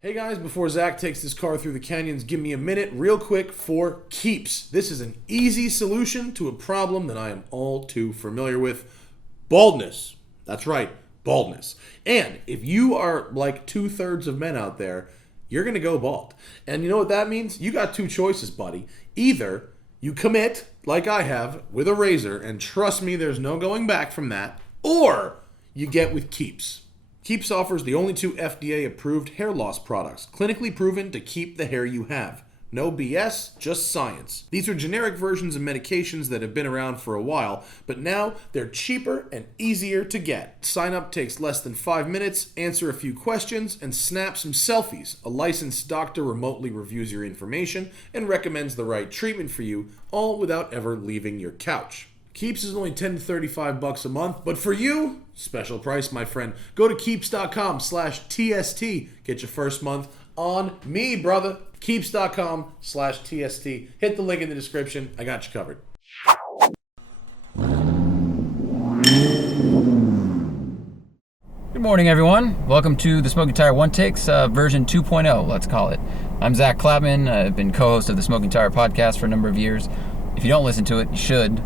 Hey guys, before Zach takes this car through the canyons, give me a minute real quick for keeps. This is an easy solution to a problem that I am all too familiar with. Baldness. That's right, baldness. And if you are like 2/3 of men out there, you're going to go bald. And you know what that means? You got two choices, buddy. Either you commit, like I have, with a razor, and trust me, there's no going back from that, or you get with keeps. Keeps offers the only two FDA-approved hair loss products, clinically proven to keep the hair you have. No BS, just science. These are generic versions of medications that have been around for a while, but now they're cheaper and easier to get. Sign up takes less than 5 minutes, answer a few questions, and snap some selfies. A licensed doctor remotely reviews your information and recommends the right treatment for you, all without ever leaving your couch. Keeps is only $10 to $35 a month, but for you, special price, my friend. Go to keeps.com/TST. Get your first month on me, brother. Keeps.com/TST. Hit the link in the description. I got you covered. Good morning, everyone. Welcome to the Smoking Tire One Takes version 2.0, let's call it. I'm Zach Clapman. I've been co-host of the Smoking Tire podcast for a number of years. If you don't listen to it, you should.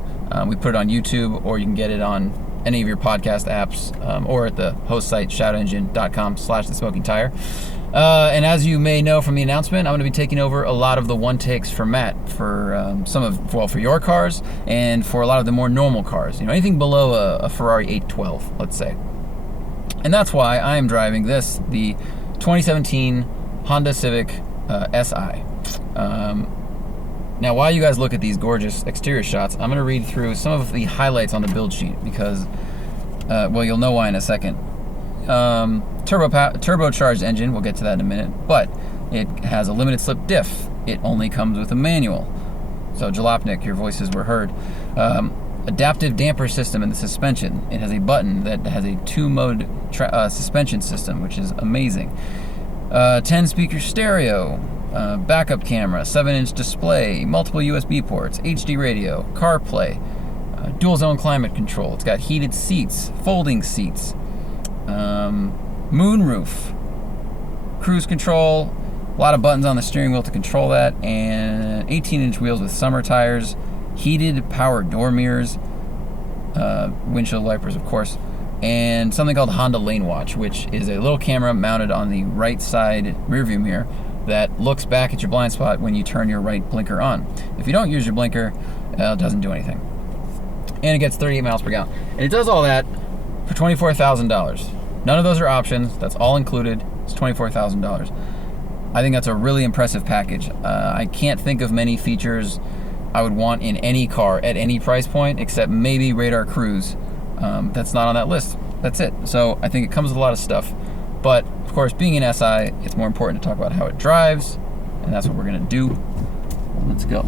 We put it on YouTube, or you can get it on any of your podcast apps, or at the host site, shoutengine.com/thesmokingtire. And as you may know from the announcement, I'm going to be taking over a lot of the one takes for Matt for for your cars and for a lot of the more normal cars. You know, anything below a Ferrari 812, let's say. And that's why I am driving the 2017 Honda Civic Si. Now, while you guys look at these gorgeous exterior shots, I'm going to read through some of the highlights on the build sheet because, you'll know why in a second. Turbocharged engine, we'll get to that in a minute, but it has a limited slip diff. It only comes with a manual. So, Jalopnik, your voices were heard. Adaptive damper system in the suspension. It has a button that has a 2-mode suspension system, which is amazing. 10-speaker stereo. Backup camera, 7-inch display, multiple USB ports, HD radio, CarPlay, dual zone climate control. It's got heated seats, folding seats, moonroof, cruise control, a lot of buttons on the steering wheel to control that, and 18-inch wheels with summer tires, heated power door mirrors, windshield wipers, of course, and something called Honda Lane Watch, which is a little camera mounted on the right side rearview mirror that looks back at your blind spot when you turn your right blinker on. If you don't use your blinker, it doesn't do anything. And it gets 38 miles per gallon. And it does all that for $24,000. None of those are options. That's all included. It's $24,000. I think that's a really impressive package. I can't think of many features I would want in any car at any price point except maybe radar cruise. That's not on that list. That's it. So I think it comes with a lot of stuff. But, of course, being an SI, it's more important to talk about how it drives, and that's what we're going to do. Let's go.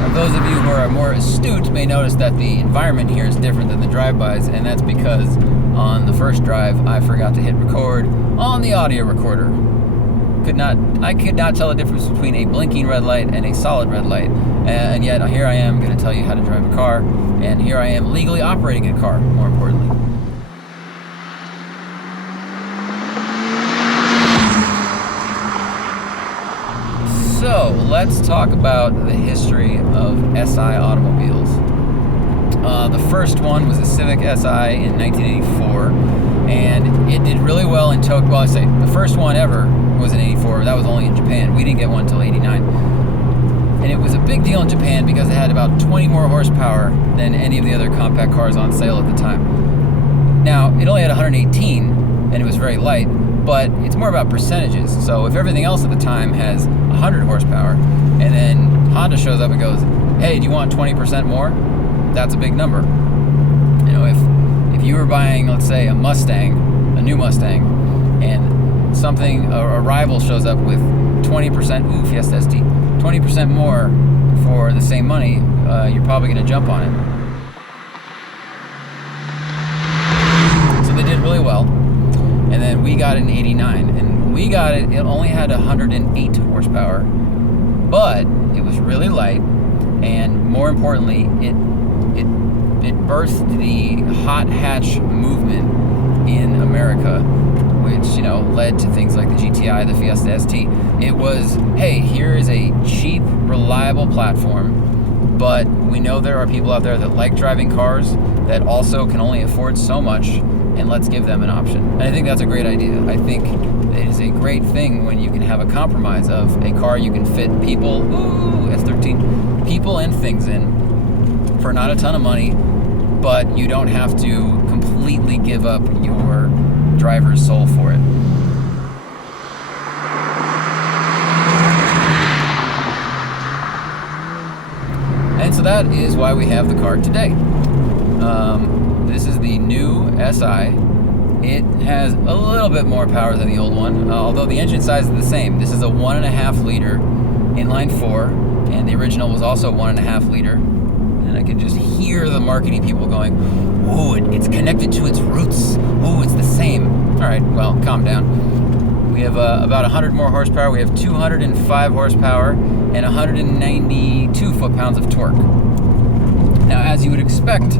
Now, those of you who are more astute may notice that the environment here is different than the drive-bys, and that's because on the first drive, I forgot to hit record on the audio recorder. I could not tell the difference between a blinking red light and a solid red light, and yet here I am going to tell you how to drive a car, and here I am legally operating a car, more importantly. So let's talk about the history of SI automobiles. The first one was a Civic Si in 1984, and it did really well in Tokyo. Well, I say the first one ever was in 84. That was only in Japan. We didn't get one until 89. And it was a big deal in Japan because it had about 20 more horsepower than any of the other compact cars on sale at the time. Now, it only had 118, and it was very light, but it's more about percentages. So if everything else at the time has 100 horsepower, and then Honda shows up and goes, hey, do you want 20% more? That's a big number. You know, if you were buying, let's say, a Mustang, a new Mustang, and a rival shows up with 20%, Fiesta ST, 20% more for the same money, you're probably going to jump on it. So they did really well. And then we got it in 89. And when we got it, it only had 108 horsepower, but it was really light and more more importantly, it birthed the hot hatch movement in America, which, you know, led to things like the GTI, the Fiesta ST. It was, hey, here is a cheap, reliable platform, but we know there are people out there that like driving cars that also can only afford so much, and let's give them an option. And I think that's a great idea. I think it is a great thing when you can have a compromise of a car you can fit people, S13, people and things in for not a ton of money, but you don't have to completely give up your driver's soul for it. And so that is why we have the car today. This is the new Si. It has a little bit more power than the old one, although the engine size is the same. This is a 1.5 liter inline 4, and the original was also 1.5 liter. And I could just hear the marketing people going, "Oh, it's connected to its roots. Oh, it's the same." All right, well, calm down. We have about 100 more horsepower. We have 205 horsepower and 192 foot-pounds of torque. Now, as you would expect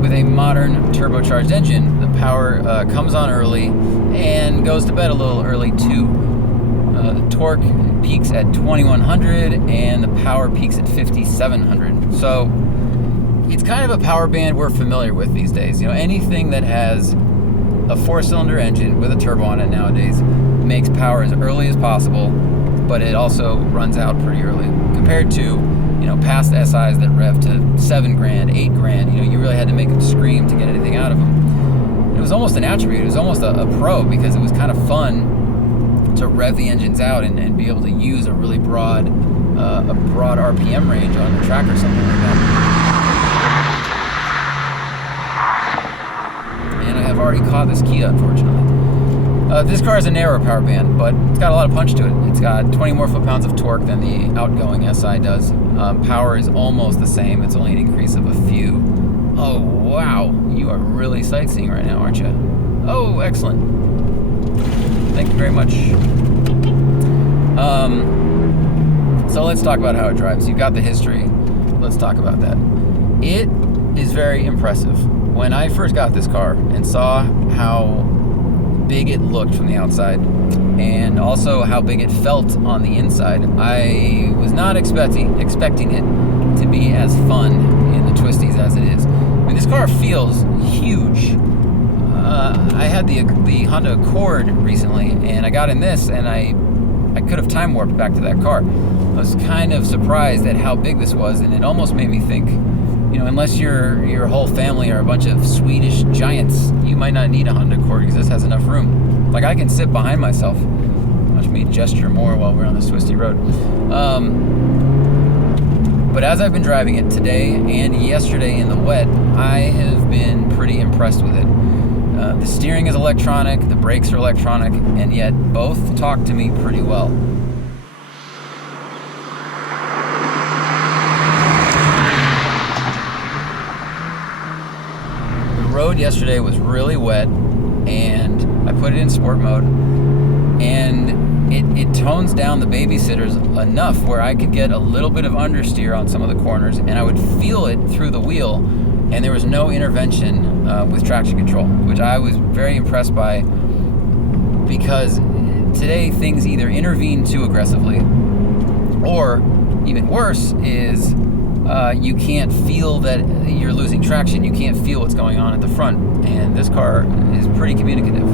with a modern turbocharged engine, the power comes on early and goes to bed a little early too. The torque peaks at 2100 and the power peaks at 5700. So it's kind of a power band we're familiar with these days. You know, anything that has a 4-cylinder engine with a turbo on it nowadays makes power as early as possible, but it also runs out pretty early compared to, you know, past SIs that rev to $7,000, $8,000. You know, you really had to make them scream to get anything out of them. It was almost an attribute. It was almost a pro, because it was kind of fun to rev the engines out and be able to use a really broad RPM range on the track or something like that. And I have already caught this Kia, unfortunately. This car has a narrow power band, but it's got a lot of punch to it. It's got 20 more foot-pounds of torque than the outgoing Si does. Power is almost the same. It's only an increase of a few. Oh, wow. You are really sightseeing right now, aren't you? Oh, excellent. Thank you very much. So let's talk about how it drives. You've got the history. Let's talk about that. It is very impressive. When I first got this car and saw how big it looked from the outside and also how big it felt on the inside, I was not expecting it to be as fun in the twisties as it is. I mean, this car feels huge. I had the Honda Accord recently, and I got in this, and I could have time warped back to that car. I was kind of surprised at how big this was, and it almost made me think, you know, unless your whole family are a bunch of Swedish giants, you might not need a Honda Accord because this has enough room. Like, I can sit behind myself. Watch me gesture more while we're on this twisty road. But as I've been driving it today and yesterday in the wet, I have been pretty impressed with it. The steering is electronic, the brakes are electronic, and yet both talk to me pretty well. The road yesterday was really wet, and I put it in sport mode, and it tones down the babysitters enough where I could get a little bit of understeer on some of the corners, and I would feel it through the wheel, and there was no intervention with traction control, which I was very impressed by, because today things either intervene too aggressively, or even worse is you can't feel that you're losing traction, you can't feel what's going on at the front, and this car is pretty communicative.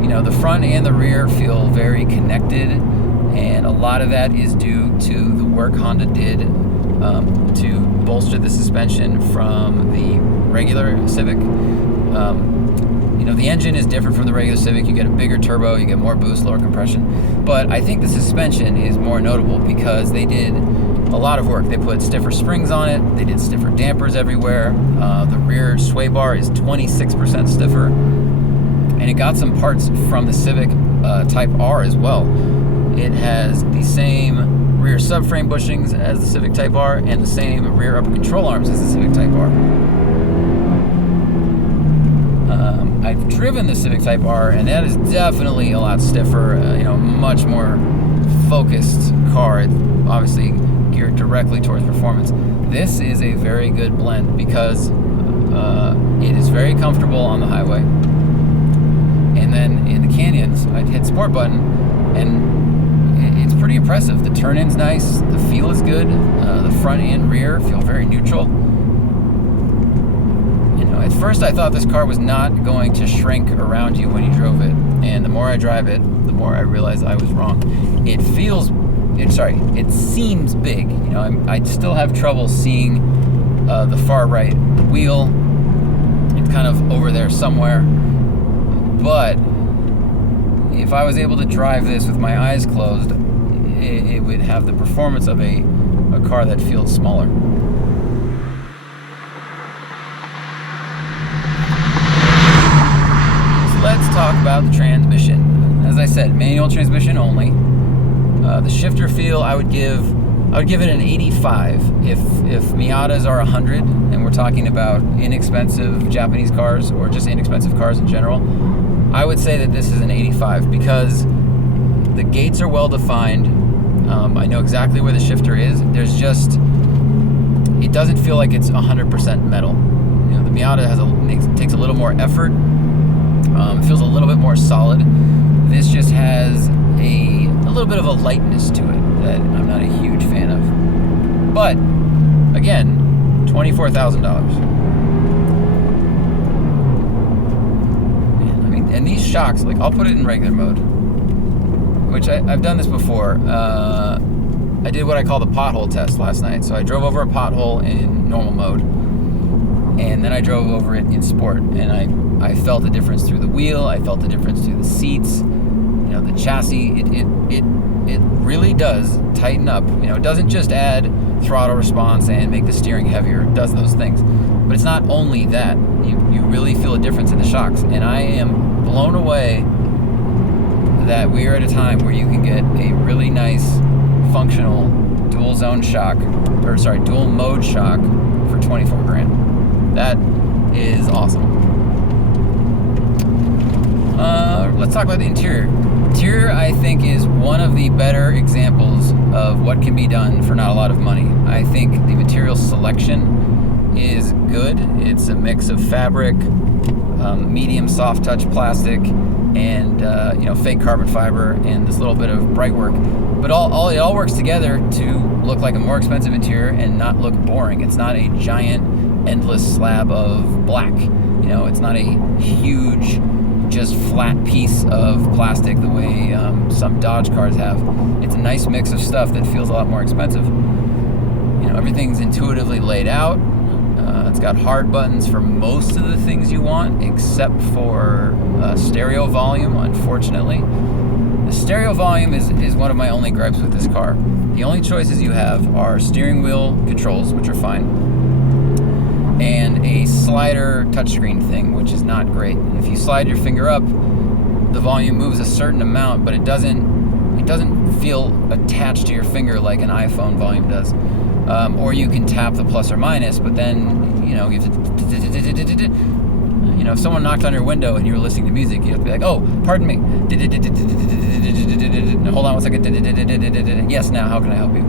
You know, the front and the rear feel very connected, and a lot of that is due to the work Honda did to bolster the suspension from the regular Civic. You know, the engine is different from the regular Civic. You get a bigger turbo, you get more boost, lower compression. But I think the suspension is more notable because they did a lot of work. They put stiffer springs on it. They did stiffer dampers everywhere. The rear sway bar is 26% stiffer. And it got some parts from the Civic Type R as well. It has the same rear subframe bushings as the Civic Type R and the same rear upper control arms as the Civic Type R. I've driven the Civic Type R, and that is definitely a lot stiffer, you know, much more focused car. It obviously geared directly towards performance. This is a very good blend because it is very comfortable on the highway. And then in the canyons, I'd hit sport button, and it's pretty impressive. The turn-in's nice, the feel is good, the front and rear feel very neutral. You know, at first I thought this car was not going to shrink around you when you drove it, and the more I drive it, the more I realize I was wrong. It seems big. You know, I still have trouble seeing the far right wheel. It's kind of over there somewhere. But if I was able to drive this with my eyes closed, it would have the performance of a car that feels smaller. So let's talk about the transmission. As I said, manual transmission only. The shifter feel, I would give it an 85. If Miatas are 100, and we're talking about inexpensive Japanese cars or just inexpensive cars in general, I would say that this is an 85 because the gates are well defined. I know exactly where the shifter is. It doesn't feel like it's 100% metal. You know, the Miata takes a little more effort. Feels a little bit more solid. This just has a little bit of a lightness to it that I'm not a huge fan of. But again, $24,000. And these shocks, like, I'll put it in regular mode, which I've done this before. I did what I call the pothole test last night. So I drove over a pothole in normal mode, and then I drove over it in sport, and I felt the difference through the wheel. I felt the difference through the seats. You know, the chassis. It really does tighten up. You know, it doesn't just add throttle response and make the steering heavier. It does those things, but it's not only that. You really feel a difference in the shocks, and I am blown away that we are at a time where you can get a really nice functional dual mode shock for 24 grand. That is awesome. Let's talk about the interior. Interior, I think, is one of the better examples of what can be done for not a lot of money. I think the material selection is good. It's a mix of fabric, medium soft touch plastic, and fake carbon fiber, and this little bit of bright work. But it all works together to look like a more expensive interior and not look boring. It's not a giant, endless slab of black. You know, it's not a huge, just flat piece of plastic the way some Dodge cars have. It's a nice mix of stuff that feels a lot more expensive. You know, everything's intuitively laid out. It's got hard buttons for most of the things you want, except for stereo volume, unfortunately. The stereo volume is one of my only gripes with this car. The only choices you have are steering wheel controls, which are fine, and a slider touchscreen thing, which is not great. If you slide your finger up, the volume moves a certain amount, but it doesn't feel attached to your finger like an iPhone volume does. Or you can tap the plus or minus, but then, you have to, if someone knocked on your window and you were listening to music, you have to be like, oh, pardon me. Hold on one second. Yes, now, how can I help you?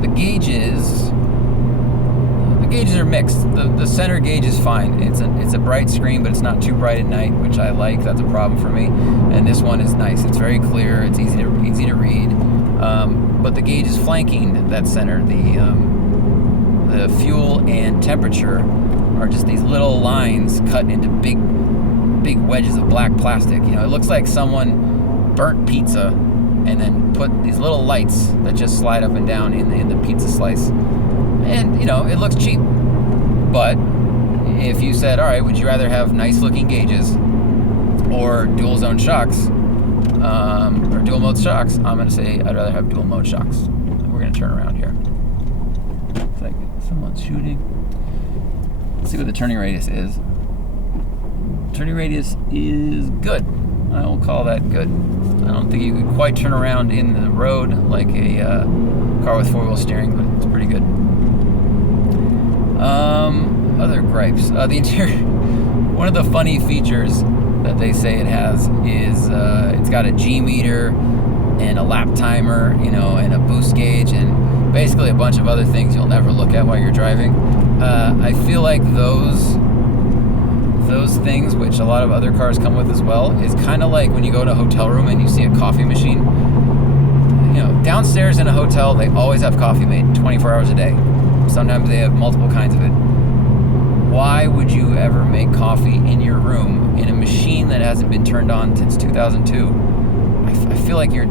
The gauges are mixed. The center gauge is fine. It's a bright screen, but it's not too bright at night, which I like. That's a problem for me. And this one is nice. It's very clear. It's easy to read. But the gauge is flanking that center. The fuel and temperature are just these little lines cut into big wedges of black plastic. It looks like someone burnt pizza and then put these little lights that just slide up and down in the pizza slice. And, it looks cheap. But if you said, all right, would you rather have nice looking gauges or dual zone shocks, or dual mode shocks, I'm going to say I'd rather have dual mode shocks. We're going to turn around here. It's like someone's shooting. Let's see what the turning radius is. Turning radius is good. I will call that good. I don't think you could quite turn around in the road like a car with four-wheel steering, but it's pretty good. Other gripes. The interior. One of the funny features that they say it has is it's got a G meter, and a lap timer, and a boost gauge, and basically a bunch of other things you'll never look at while you're driving. I feel like those things, which a lot of other cars come with as well, is kind of like when you go to a hotel room and you see a coffee machine. Downstairs in a hotel, they always have coffee made 24 hours a day. Sometimes they have multiple kinds of it. Why would you ever make coffee in your room in a machine that hasn't been turned on since 2002? I feel like you're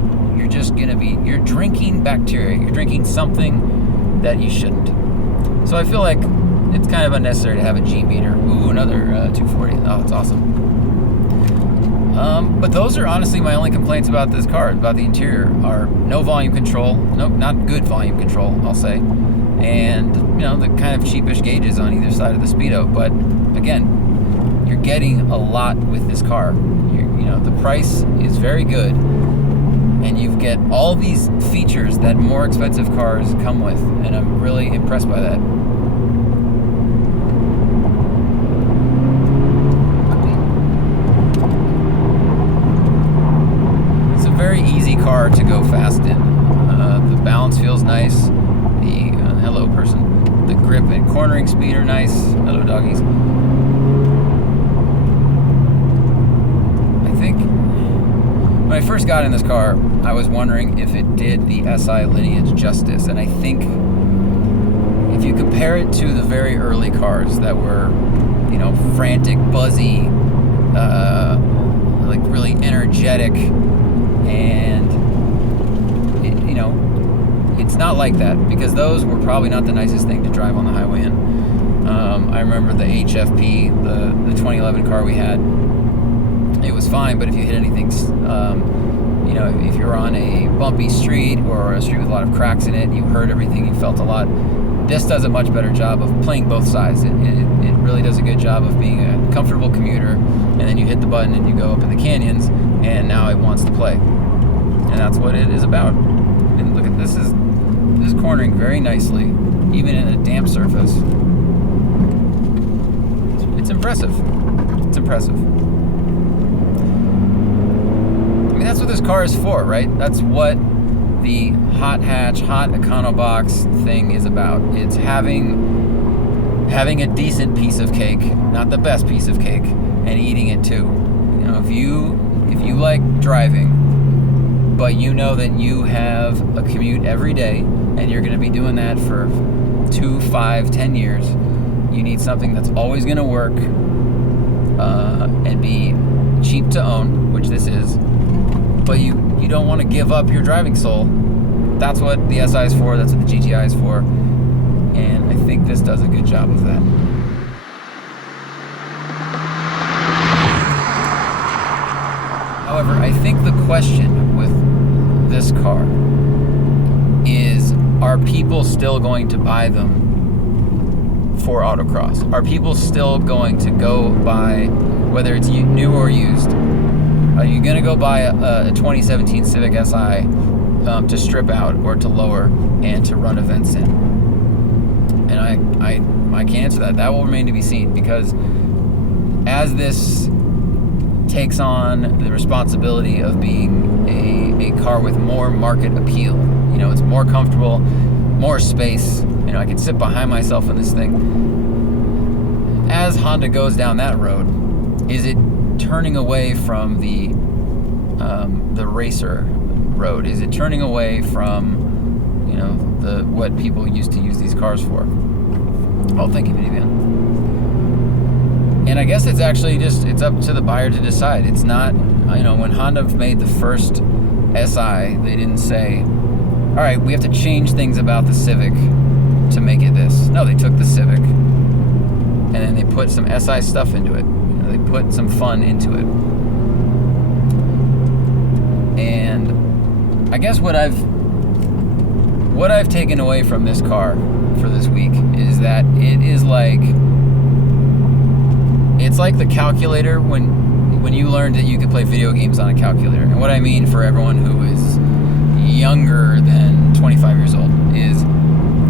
drinking bacteria. You're drinking something that you shouldn't. So I feel like it's kind of unnecessary to have a G meter. Ooh, another 240. Oh, it's awesome. But those are honestly my only complaints about this car, about the interior, are no volume control. Nope, not good volume control, I'll say. And, the kind of cheapish gauges on either side of the Speedo. But, again, you're getting a lot with this car. The price is very good. And you get all these features that more expensive cars come with. And I'm really impressed by that. Very easy car to go fast in. The balance feels nice. The hello person. The grip and cornering speed are nice. Hello doggies. I think when I first got in this car, I was wondering if it did the SI lineage justice, and I think if you compare it to the very early cars that were, frantic, buzzy, like really energetic. And it's not like that, because those were probably not the nicest thing to drive on the highway in. I remember the HFP, the 2011 car we had. It was fine, but if you hit anything, if you're on a bumpy street or a street with a lot of cracks in it, you heard everything, you felt a lot. This does a much better job of playing both sides. It really does a good job of being a comfortable commuter, and then you hit the button and you go up in the canyons, and now it wants to play. And that's what it is about. And look at this is cornering very nicely, even in a damp surface. It's impressive. It's impressive. I mean, that's what this car is for, right? That's what the hot hatch, hot econobox thing is about. It's having a decent piece of cake, not the best piece of cake, and eating it too. If you like driving, but you know that you have a commute every day and you're going to be doing that for 2, 5, 10 years, you need something that's always going to work and be cheap to own, which this is, but you don't want to give up your driving soul. That's what the SI is for, that's what the GTI is for, and I think this does a good job of that. However, I think the question with this car is, are people still going to buy them for autocross? Are people still going to go buy, whether it's new or used, are you going to go buy a 2017 Civic Si to strip out or to lower and to run events in? And I can't answer that. That will remain to be seen, because as this takes on the responsibility of being a car with more market appeal. It's more comfortable, more space. I can sit behind myself in this thing. As Honda goes down that road, is it turning away from the racer road? Is it turning away from what people used to use these cars for? I'll think of it again. And I guess it's actually it's up to the buyer to decide. It's not, when Honda made the first SI, they didn't say, all right, we have to change things about the Civic to make it this. No, they took the Civic and then they put some SI stuff into it. They put some fun into it. And I guess what I've taken away from this car for this week is that it's like the calculator when you learned that you could play video games on a calculator. And what I mean, for everyone who is younger than 25 years old, is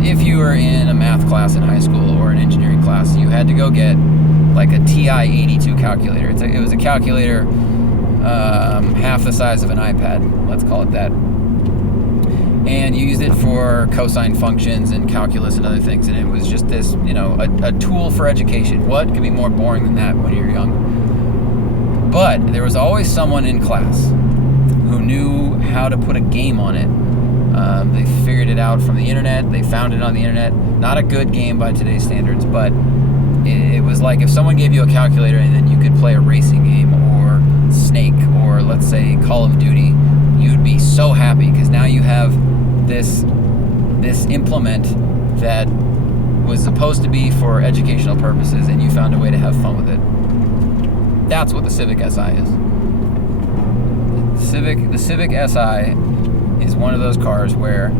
if you were in a math class in high school or an engineering class, you had to go get like a TI-82 calculator. It was a calculator half the size of an iPad, let's call it that. And you used it for cosine functions and calculus and other things, and it was just this, a tool for education. What could be more boring than that when you're young? But there was always someone in class who knew how to put a game on it. They figured it out from the internet. They found it on the internet. Not a good game by today's standards, but it was like if someone gave you a calculator and then you could play a racing game or Snake or, let's say, Call of Duty, you'd be so happy because now you have this implement that was supposed to be for educational purposes, and you found a way to have fun with it. That's what the Civic Si is. The Civic Si is one of those cars where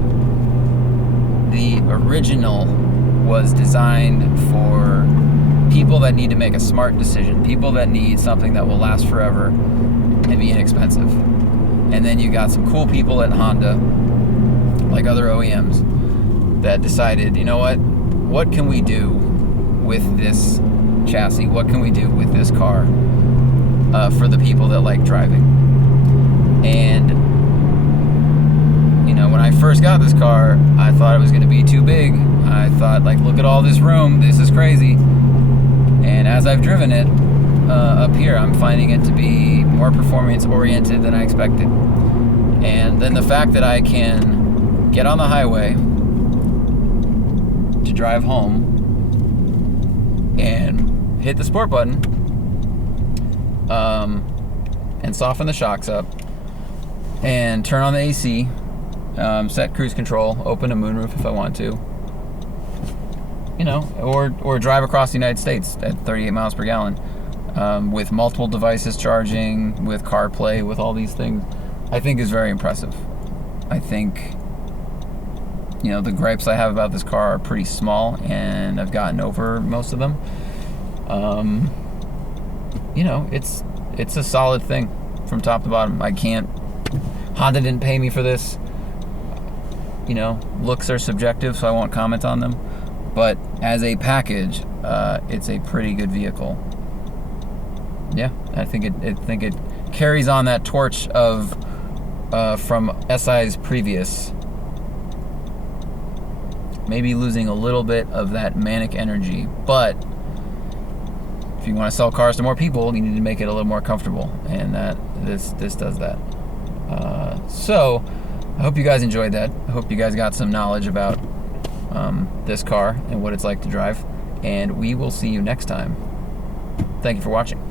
the original was designed for people that need to make a smart decision, people that need something that will last forever and be inexpensive. And then you got some cool people at Honda, like other OEMs, that decided, you know what can we do with this chassis? What can we do with this car for the people that like driving? And when I first got this car, I thought it was going to be too big. I thought, look at all this room. This is crazy. And as I've driven it up here, I'm finding it to be more performance-oriented than I expected. And then the fact that I can get on the highway to drive home and hit the sport button and soften the shocks up and turn on the AC, set cruise control, open a moonroof if I want to, or drive across the United States at 38 miles per gallon with multiple devices charging, with CarPlay, with all these things, I think is very impressive. I think, the gripes I have about this car are pretty small, and I've gotten over most of them. It's a solid thing from top to bottom. Honda didn't pay me for this. Looks are subjective, so I won't comment on them. But as a package, it's a pretty good vehicle. Yeah, I think it carries on that torch of from SI's previous. Maybe losing a little bit of that manic energy, but if you want to sell cars to more people, you need to make it a little more comfortable, and this does that. So I hope you guys enjoyed that. I hope you guys got some knowledge about this car and what it's like to drive, and we will see you next time. Thank you for watching.